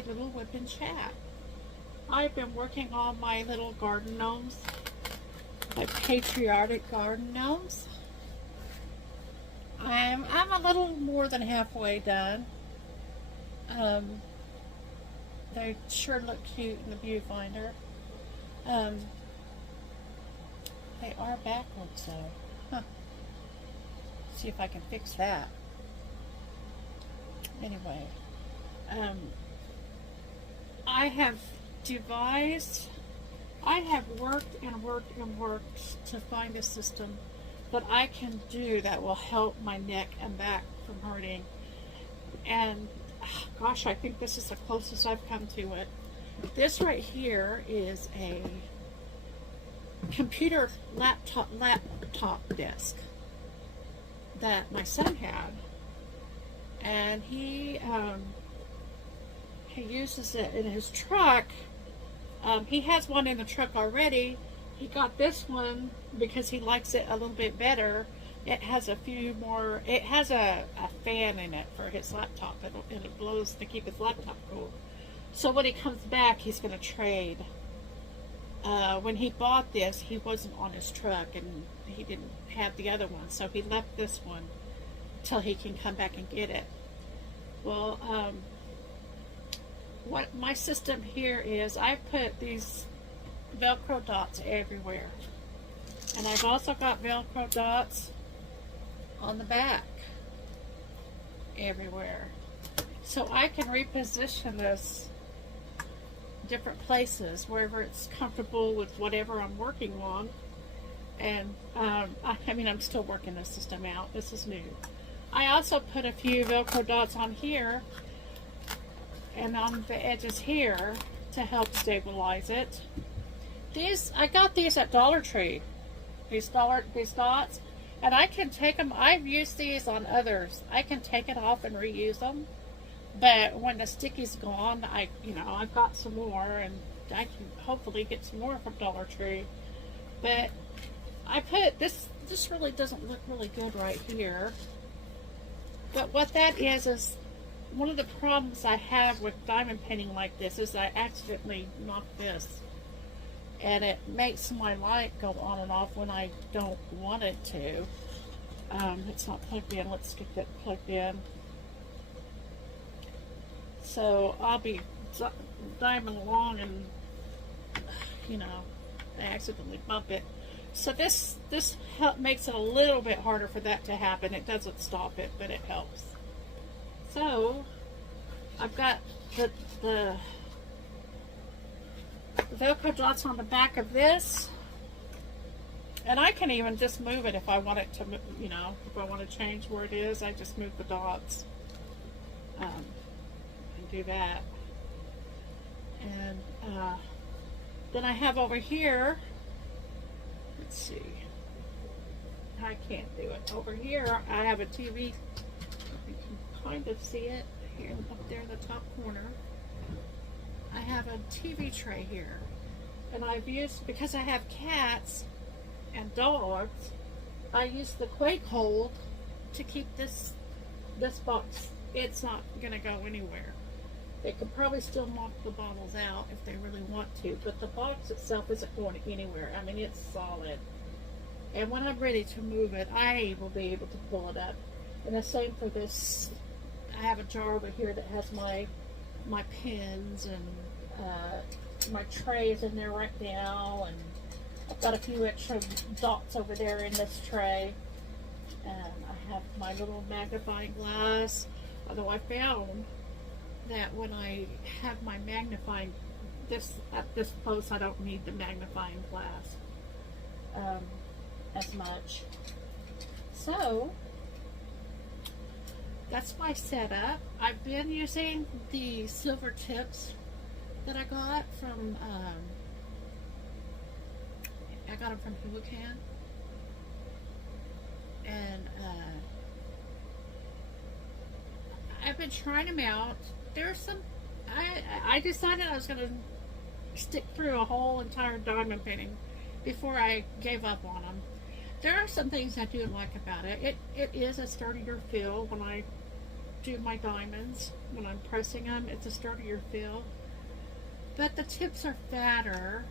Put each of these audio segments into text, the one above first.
a little whip and chat. I've been working on my little garden gnomes, my patriotic garden gnomes. I'm a little more than halfway done. Um, they sure look cute in the viewfinder. Um, they are backwards though. Huh. See if I can fix that. Anyway, um, I have devised, I have worked and worked and worked to find a system that I can do that will help my neck and back from hurting. And gosh, I think this is the closest I've come to it. This right here is a computer laptop desk that my son had, and he uses it in his truck. He has one in the truck already. He got this one because he likes it a little bit better. It has a few more, it has a fan in it for his laptop, and it blows to keep his laptop cool. So when he comes back, he's going to trade. When he bought this, he wasn't on his truck, and he didn't have the other one, so he left this one till he can come back and get it. Well, what my system here is, I put these Velcro dots everywhere, and I've also got Velcro dots on the back everywhere, so I can reposition this different places wherever it's comfortable with whatever I'm working on. And I mean, I'm still working the system out. This is new. I also put a few Velcro dots on here and on the edges here to help stabilize it. These, I got these at Dollar Tree. These dots, and I can take them. I've used these on others. I can take it off and reuse them. But when the sticky's gone, I've got some more, and I can hopefully get some more from Dollar Tree. But I put this. This really doesn't look really good right here. But what that is one of the problems I have with diamond painting like this is I accidentally knocked this, and it makes my light go on and off when I don't want it to. It's not plugged in. Let's get that plugged in. So I'll be diving along, and I accidentally bump it. So this makes it a little bit harder for that to happen. It doesn't stop it, but it helps. So I've got the Velcro dots on the back of this, and I can even just move it if I want it to, if I want to change where it is. I just move the dots and do that. And then I have over here, let's see, I can't do it. Over here I have a TV. You can kind of see it here up there in the top corner. I have a TV tray here, and I've used, because I have cats and dogs, I use the Quake hold to keep this box. It's not gonna go anywhere. They could probably still knock the bottles out if they really want to, but the box itself isn't going anywhere. I mean, it's solid. And when I'm ready to move it, I will be able to pull it up. And the same for this. I have a jar over here that has my pins and my trays in there right now, and I've got a few extra dots over there in this tray. And I have my little magnifying glass, although I found that when I have my magnifying, at this close, I don't need the magnifying glass as much. So that's my setup. I've been using the silver tips that I got from Hulacan, and I've been trying them out. There's some, I decided I was going to stick through a whole entire diamond painting before I gave up on them. There are some things I do like about it. It is a sturdier feel when I do my diamonds when I'm pressing them. It's a sturdier feel. But the tips are fatter.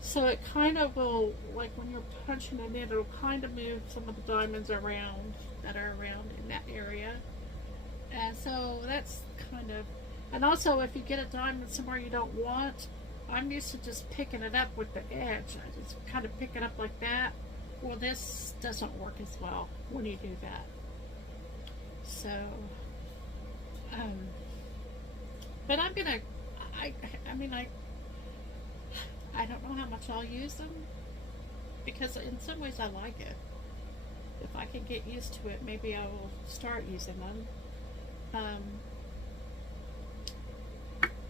So it kind of will, like when you're punching it in, it'll kind of move some of the diamonds around that are around in that area. And so that's kind of, and also if you get a diamond somewhere you don't want, I'm used to just picking it up with the edge. I just kind of pick it up like that. Well, this doesn't work as well when you do that. So, but I'm gonna, I mean, I don't know how much I'll use them, because in some ways I like it. If I can get used to it, maybe I will start using them.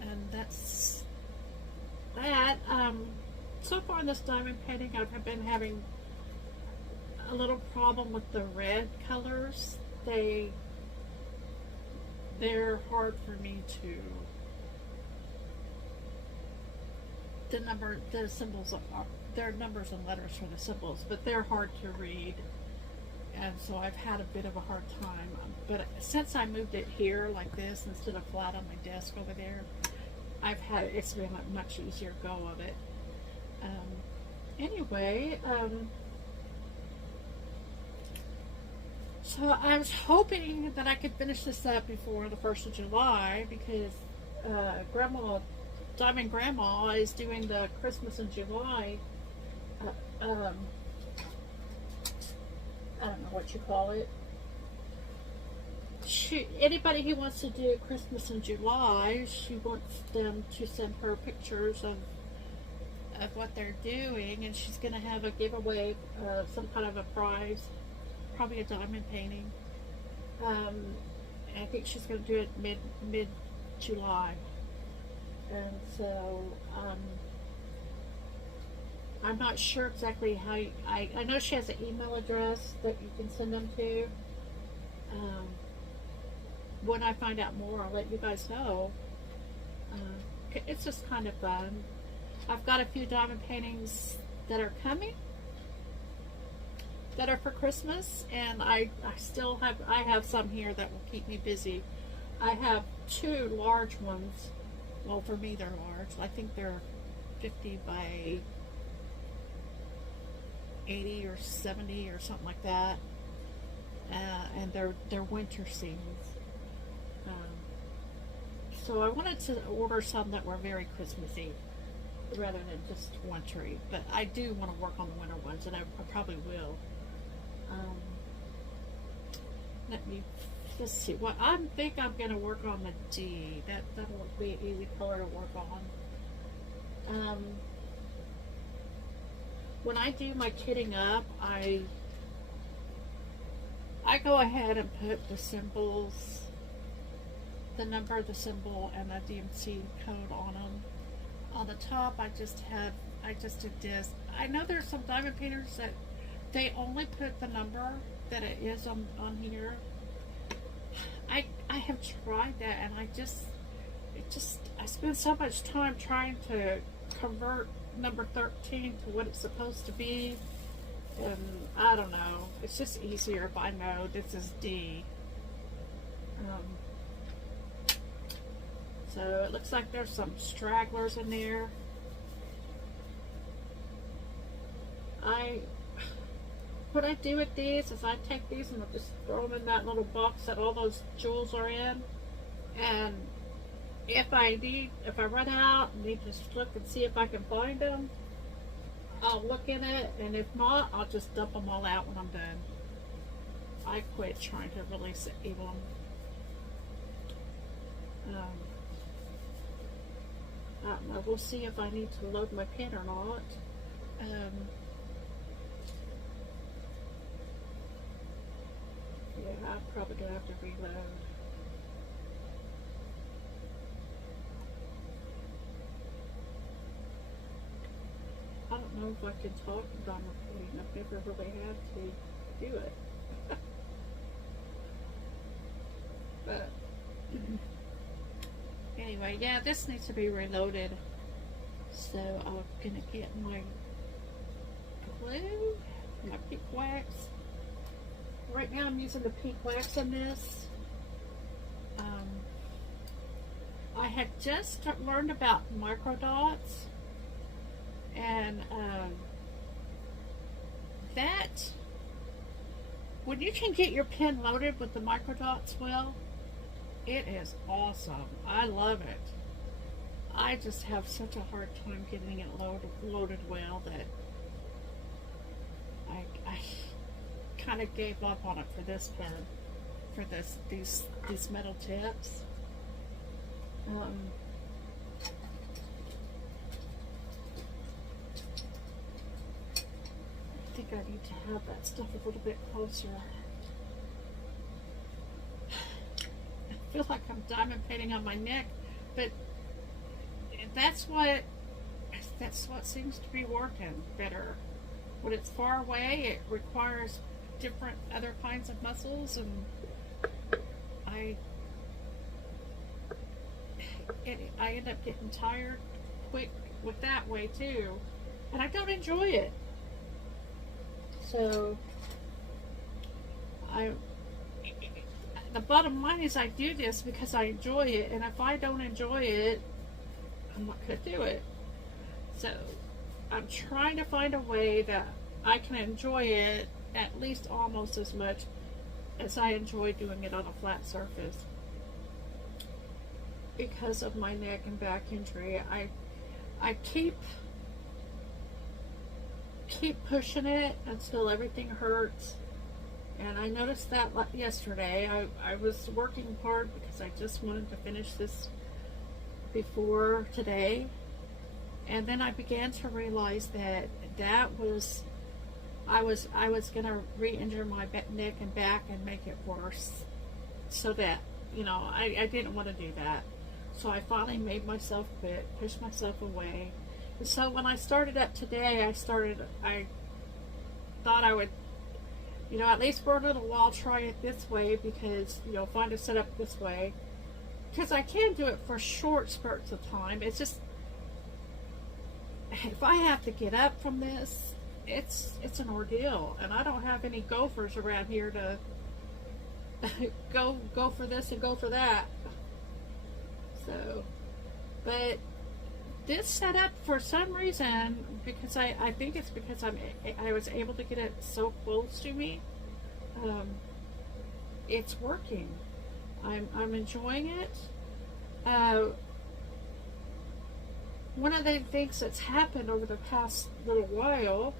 And that's that. So far in this diamond painting, I've been having a little problem with the red colors. They're hard for me to, the symbols are, they're numbers and letters for the symbols, but they're hard to read, and so I've had a bit of a hard time. But since I moved it here like this instead of flat on my desk over there, it's been a much easier go of it. Anyway, so I was hoping that I could finish this up before the 1st of July, because Diamond Grandma is doing the Christmas in July, I don't know what you call it. Anybody who wants to do Christmas in July, she wants them to send her pictures of what they're doing, and she's going to have a giveaway, some kind of a prize, probably a diamond painting. I think she's going to do it mid-July. And so, I'm not sure exactly how I know she has an email address that you can send them to. When I find out more, I'll let you guys know. It's just kind of fun. I've got a few diamond paintings that are coming, that are for Christmas, and I have some here that will keep me busy. I have 2 large ones. Well, for me they're large. I think they're 50 by 80 or 70 or something like that. And they're winter scenes. So I wanted to order some that were very Christmassy rather than just wintry. But I do want to work on the winter ones, and I probably will. Let's see. Well, I think I'm going to work on the D. That'll be an easy color to work on. When I do my kitting up, I go ahead and put the symbols, the number, the symbol, and the DMC code on them. On the top, I just did this. I know there's some diamond painters that they only put the number that it is on here. I have tried that, and I spend so much time trying to convert number 13 to what it's supposed to be, and I don't know. It's just easier if I know this is D. So it looks like there's some stragglers in there. What I do with these is I take these and I just throw them in that little box that all those jewels are in, and if I run out and need to look and see if I can find them, I'll look in it, and if not, I'll just dump them all out when I'm done. I quit trying to release evil. I don't know. We'll see if I need to load my pen or not. Yeah, I'm probably gonna have to reload. I don't know if I can talk about my painting. I've never really had to do it. But anyway, yeah, this needs to be reloaded. So I'm gonna get my glue, my pink wax. Right now I'm using the pink wax in this. I had just learned about microdots, and that when you can get your pen loaded with the microdots well, it is awesome. I love it. I just have such a hard time getting it loaded well that I kind of gave up on it for this pen, for these metal tips. I think I need to have that stuff a little bit closer. I feel like I'm diamond painting on my neck, but that's what seems to be working better. When it's far away, it requires different other kinds of muscles, and I end up getting tired quick with that way too, and I don't enjoy it. So the bottom line is I do this because I enjoy it, and if I don't enjoy it, I'm not going to do it. So I'm trying to find a way that I can enjoy it at least almost as much as I enjoy doing it on a flat surface. Because of my neck and back injury, I keep pushing it until everything hurts. And I noticed that yesterday. I was working hard because I just wanted to finish this before today, and then I began to realize that I was gonna re-injure my neck and back and make it worse, so that, you know, I didn't want to do that. So I finally made myself quit, pushed myself away. And so when I started up today, I thought I would, you know, at least for a little while try it this way, because, you know, find a setup this way, because I can do it for short spurts of time. It's just, if I have to get up from this, it's an ordeal, and I don't have any gophers around here to go for this and go for that. So, but this setup, for some reason, because I think it's because I was able to get it so close to me, it's working. I'm enjoying it. One of the things that's happened over the past little while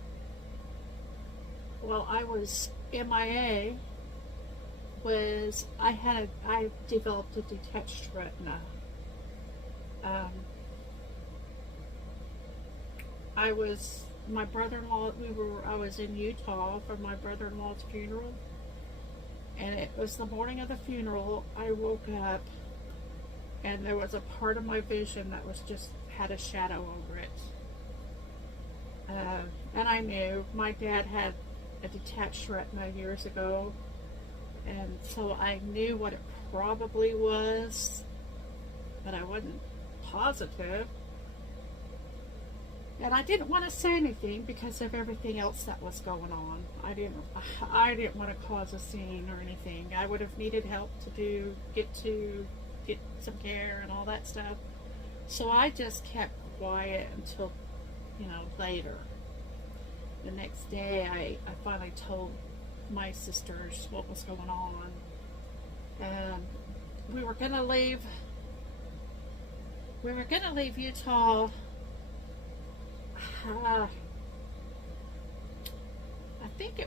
I was MIA was I developed a detached retina. I was in Utah for my brother-in-law's funeral, and it was the morning of the funeral. I woke up and there was a part of my vision that was just had a shadow over it. And I knew my dad had a detached retina years ago, and so I knew what it probably was, but I wasn't positive. And I didn't want to say anything because of everything else that was going on. I didn't want to cause a scene or anything. I would have needed help to get some care and all that stuff. So I just kept quiet until, you know, later. The next day I finally told my sisters what was going on. And we were gonna leave Utah. I think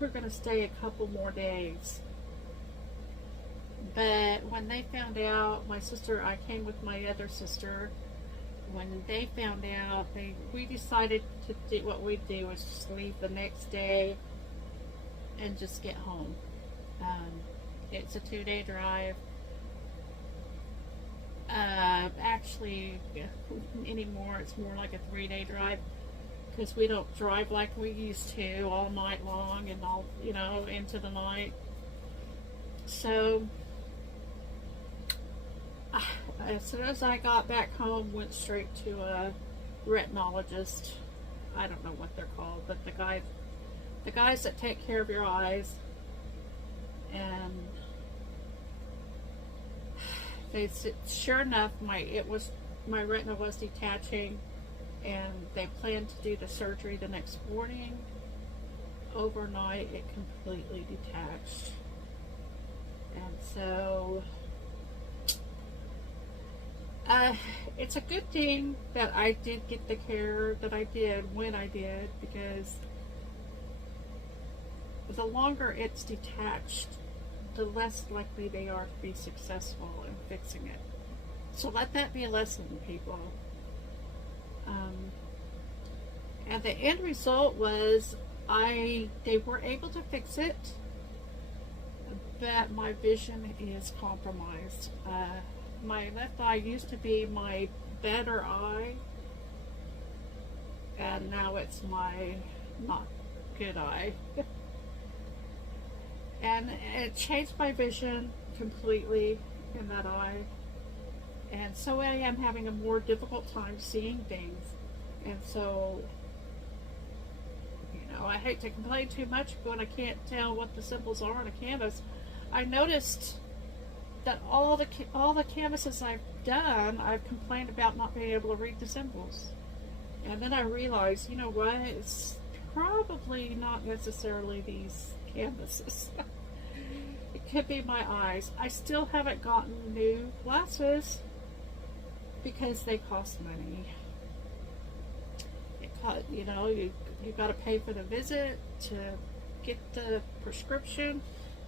we're going to stay a couple more days. But when they found out, I came with my other sister. When they found out, we decided to do what we'd do was just leave the next day and just get home. It's a 2-day drive. Actually, anymore, it's more like a 3-day drive, because we don't drive like we used to all night long and all, you know, into the night. So as soon as I got back home, went straight to a retinologist. I don't know what they're called, but the guys that take care of your eyes. And they said, sure enough, my retina was detaching, and they planned to do the surgery the next morning. Overnight, it completely detached, and so it's a good thing that I did get the care that I did when I did, because the longer it's detached, the less likely they are to be successful in fixing it. So let that be a lesson, people. And the end result was they were able to fix it, but my vision is compromised. My left eye used to be my better eye, and now it's my not good eye. And it changed my vision completely in that eye. And so I am having a more difficult time seeing things. And so, I hate to complain too much when I can't tell what the symbols are on a canvas. I noticed that all the canvases I've done, I've complained about not being able to read the symbols. And then I realized, you know what, it's probably not necessarily these canvases. It could be my eyes. I still haven't gotten new glasses because they cost money. You got to pay for the visit to get the prescription.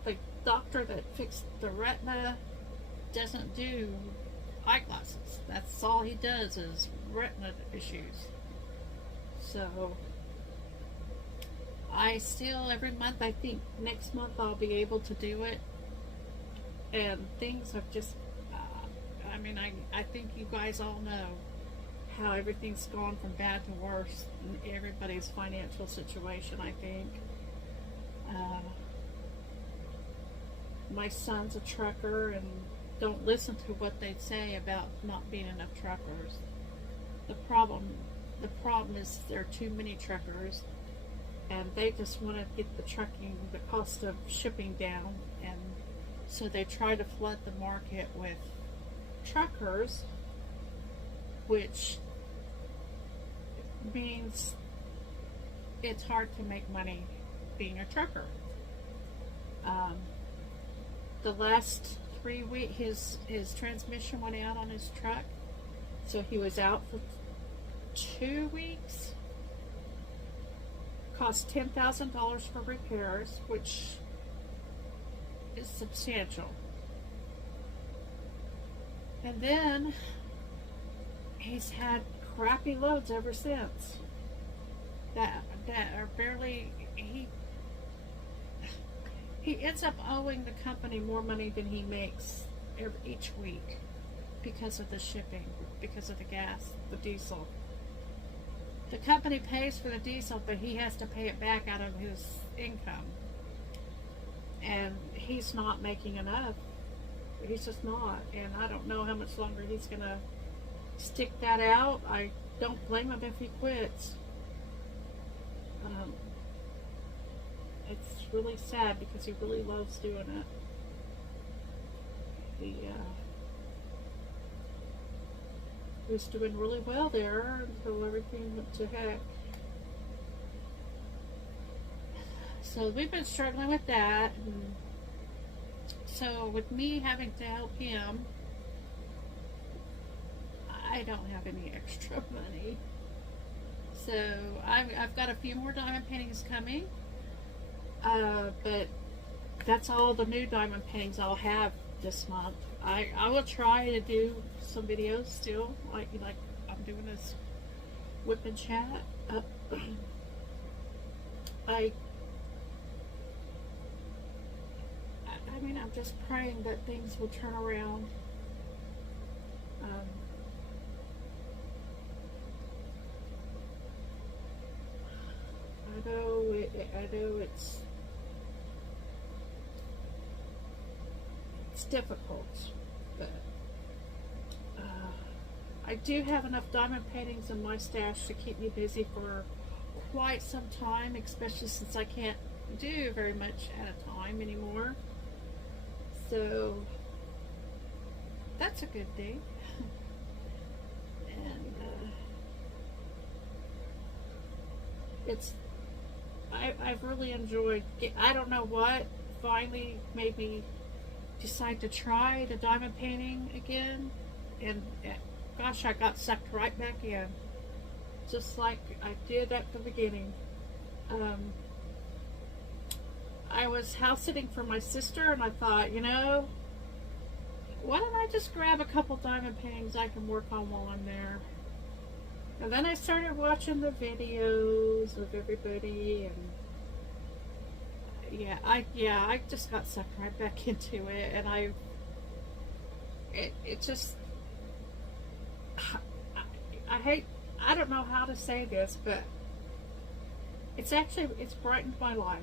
The doctor that fixed the retina doesn't do eyeglasses. That's all he does is retina issues. So I still, every month, I think next month I'll be able to do it. And things have just, I think you guys all know how everything's gone from bad to worse in everybody's financial situation, I think. My son's a trucker, and don't listen to what they say about not being enough truckers. The problem is there are too many truckers, and they just want to get the cost of shipping down, and so they try to flood the market with truckers, which means it's hard to make money being a trucker. The last 3 weeks, his transmission went out on his truck, so he was out for 2 weeks. Cost $10,000 for repairs, which is substantial. And then he's had crappy loads ever since that are barely, he ends up owing the company more money than he makes each week because of the shipping, because of the gas, the diesel. The company pays for the diesel, but he has to pay it back out of his income, and he's not making enough. He's just not, and I don't know how much longer he's gonna stick that out. I don't blame him if he quits. It's really sad because he really loves doing it. He was doing really well there until everything went to heck. So we've been struggling with that. And so with me having to help him, I don't have any extra money. So I've got a few more diamond paintings coming. But that's all the new diamond paintings I'll have this month. I will try to do some videos still, like I'm doing this whip and chat. I'm just praying that things will turn around. I know it's difficult, but I do have enough diamond paintings in my stash to keep me busy for quite some time, especially since I can't do very much at a time anymore. So that's a good thing. And it's I've really enjoyed. I don't know what finally made me decide to try the diamond painting again, and gosh, I got sucked right back in, just like I did at the beginning. I was house sitting for my sister, and I thought, you know, why don't I just grab a couple diamond paintings I can work on while I'm there? And then I started watching the videos of everybody, and I just got sucked right back into it, and it just, I hate, I don't know how to say this, but it's brightened my life.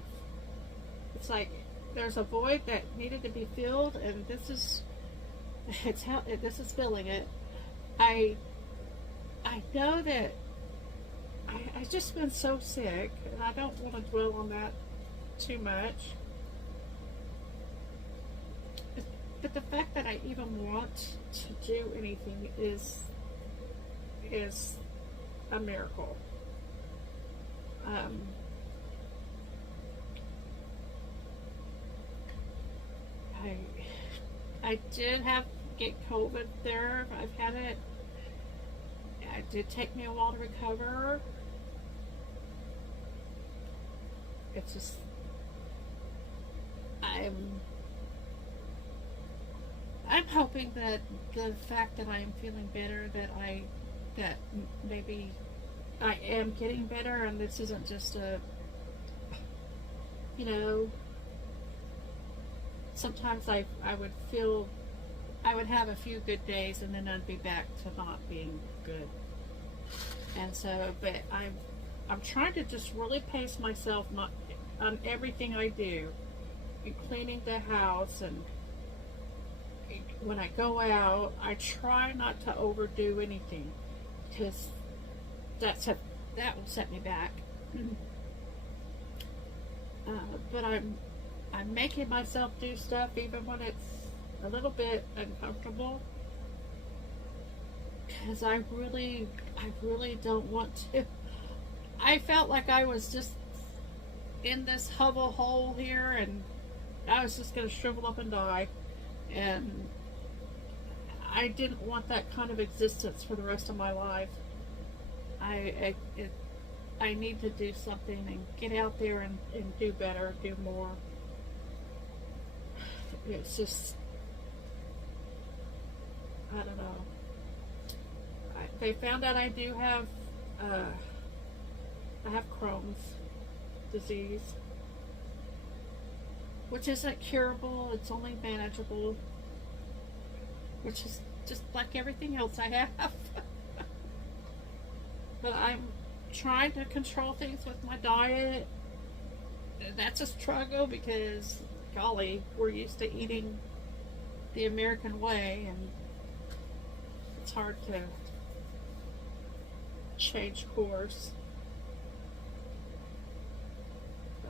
It's like there's a void that needed to be filled, and this is filling it. I know that I've just been so sick, and I don't want to dwell on that too much. But the fact that I even want to do anything is a miracle. I did get COVID there. I've had it. It did take me a while to recover. It's just I'm hoping that the fact that I am feeling better, that maybe I am getting better, and this isn't just a, you know, sometimes I would have a few good days, and then I'd be back to not being good. And so, but I'm trying to just really pace myself not on everything I do, in cleaning the house, and when I go out, I try not to overdo anything, because that will set me back. But I'm making myself do stuff even when it's a little bit uncomfortable, because I really don't want to. I felt like I was just in this hovel hole here, and I was just going to shrivel up and die, and I didn't want that kind of existence for the rest of my life. I need to do something and get out there and do better, do more. It's just, I don't know. They found out I do have, I have Crohn's disease, which isn't curable, it's only manageable, which is just like everything else I have. But I'm trying to control things with my diet. That's a struggle because, golly, we're used to eating the American way, and it's hard to change course.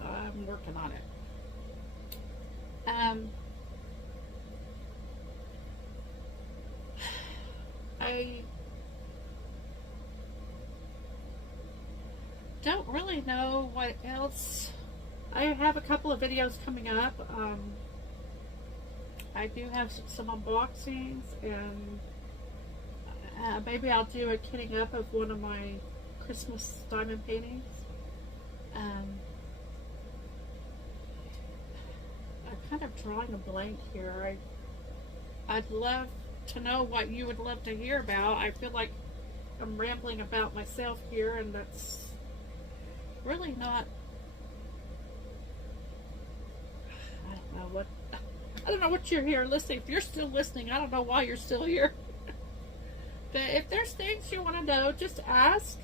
I'm working on it. I don't really know what else. I have a couple of videos coming up. I do have some unboxings, and maybe I'll do a kitting up of one of my Christmas diamond paintings. I'm kind of drawing a blank here. I'd love to know what you would love to hear about. I feel like I'm rambling about myself here, and that's really not. I don't know what you're here listening. If you're still listening, I don't know why you're still here. But if there's things you want to know, just ask.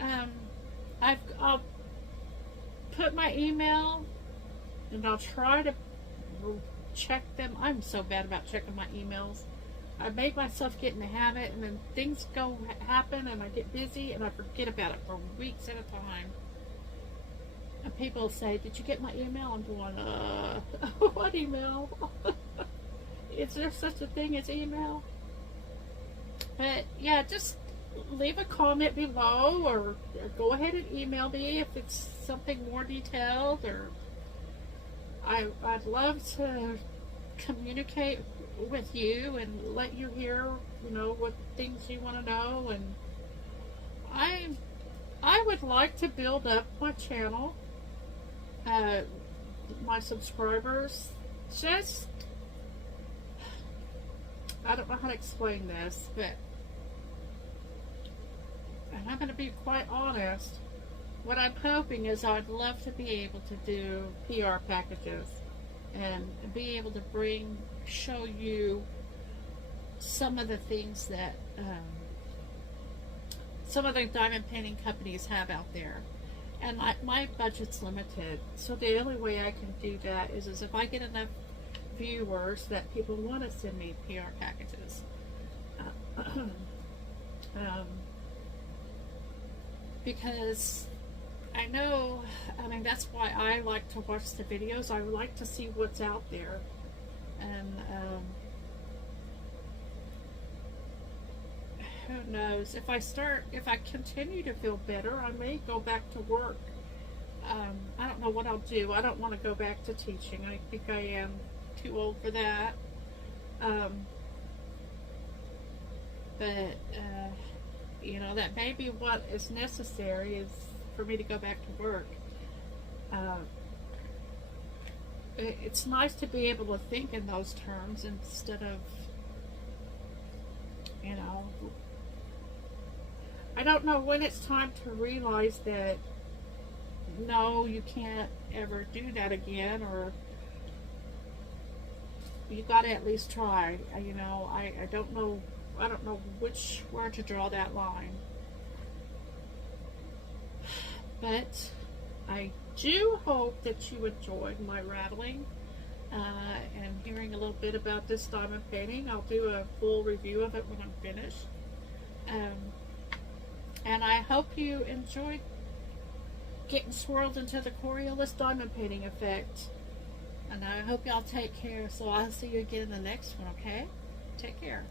I'll put my email, and I'll try to check them. I'm so bad about checking my emails. I made myself get in the habit, and then things happen, and I get busy, and I forget about it for weeks at a time. And people say, "Did you get my email?" I'm going, what email? is there such a thing as email? But yeah, just leave a comment below, or go ahead and email me if it's something more detailed, or I'd love to communicate with you and let you hear, what things you want to know. And I would like to build up my channel, my subscribers. Just, I don't know how to explain this, but, and I'm going to be quite honest, what I'm hoping is I'd love to be able to do PR packages and be able to show you some of the things that some of the diamond painting companies have out there. And my budget's limited, so the only way I can do that is if I get enough viewers that people want to send me PR packages. Because I know, that's why I like to watch the videos. I like to see what's out there. And who knows, if I continue to feel better, I may go back to work. I don't know what I'll do. I don't want to go back to teaching. I think I am too old for that. But that may be what is necessary, is for me to go back to work. It's nice to be able to think in those terms instead of, I don't know when it's time to realize that, no, you can't ever do that again, or you got to at least try. I don't know where to draw that line. But I do hope that you enjoyed my rattling and hearing a little bit about this diamond painting. I'll do a full review of it when I'm finished. And I hope you enjoyed getting swirled into the Coriolis diamond painting effect. And I hope y'all take care. So I'll see you again in the next one, okay? Take care.